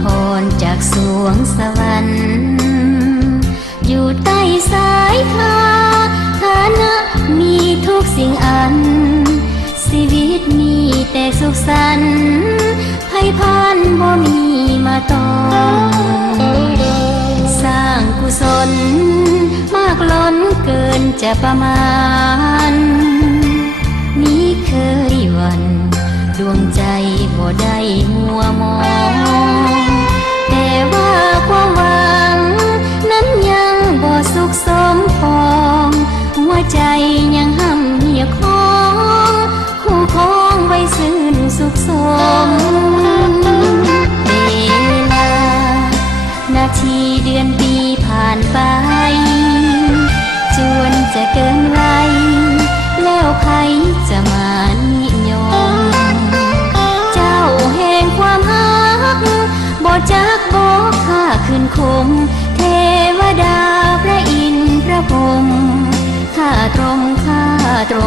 พรจากสวงสวรรค์อยู่ใต้สายคาฐานะมีทุกสิ่งอันชีวิตมีแต่สุขสันต์ภัยพันบ่มีมาต้องสร้างกุศลมากล้นเกินจะประมาณมิเคยหวั่นดวงใจบ่ได้มัวมองแต่ว่าความหวังนั้นยังบ่สุขสมปองหัวใจยังห้ำเหี่ยคองคู่คองไว้ซื่นสุขสมเวลานาทีเดือนปีผ่านไปจวนจะเกินวัยแล้วใครจะมานิยมเจ้าแห่งความฮักบ่จักบ่ค่าขึ้นคมเทวดาพระอินทร์พระพรหมข้าตร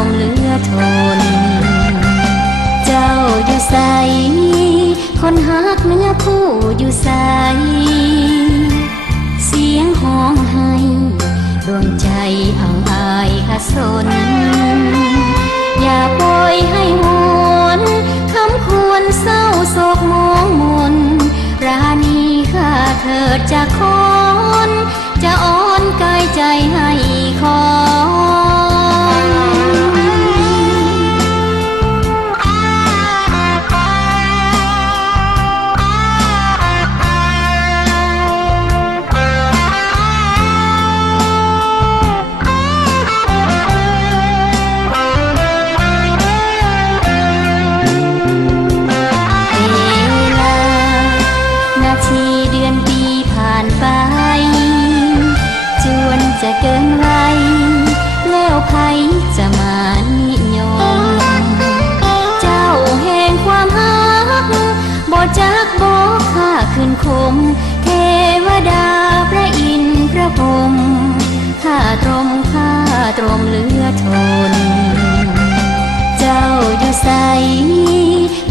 มเหลือทนเจ้าอยู่ใสคนฮักเนื้อคู่อยู่ใสเสียงห้องให้ดวงใจอ่างอายขสนอย่าปล่อยให้หวนคำควรเศร้าโศกมองมนราณีข้าเถิดจากคนจะอ่อนกายใจให้คอยจะเกินวัยแล้วใครจะมานิยมเจ้าแห่งความฮักบ่จักบ่ค่าขึ้นคมเทวดาพระอินทร์พระพรหมข้าตรมเหลือทนเจ้าอยู่ใส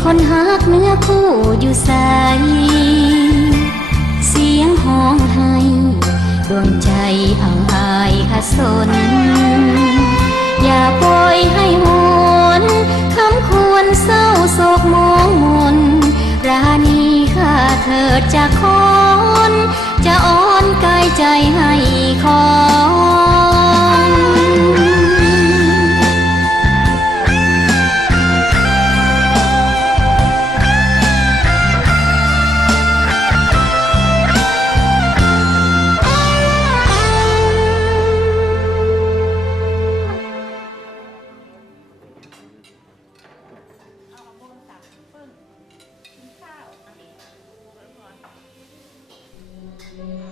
คนฮักเนื้อคู่อยู่ใสเสียงห้องให้ดวงใจอ่างอายขสนอย่าปล่อยให้หวนคำควรเศร้าโศกมองมนราณีข้าเถิดจากคนจะอ่อนกายใจให้คอยข้าว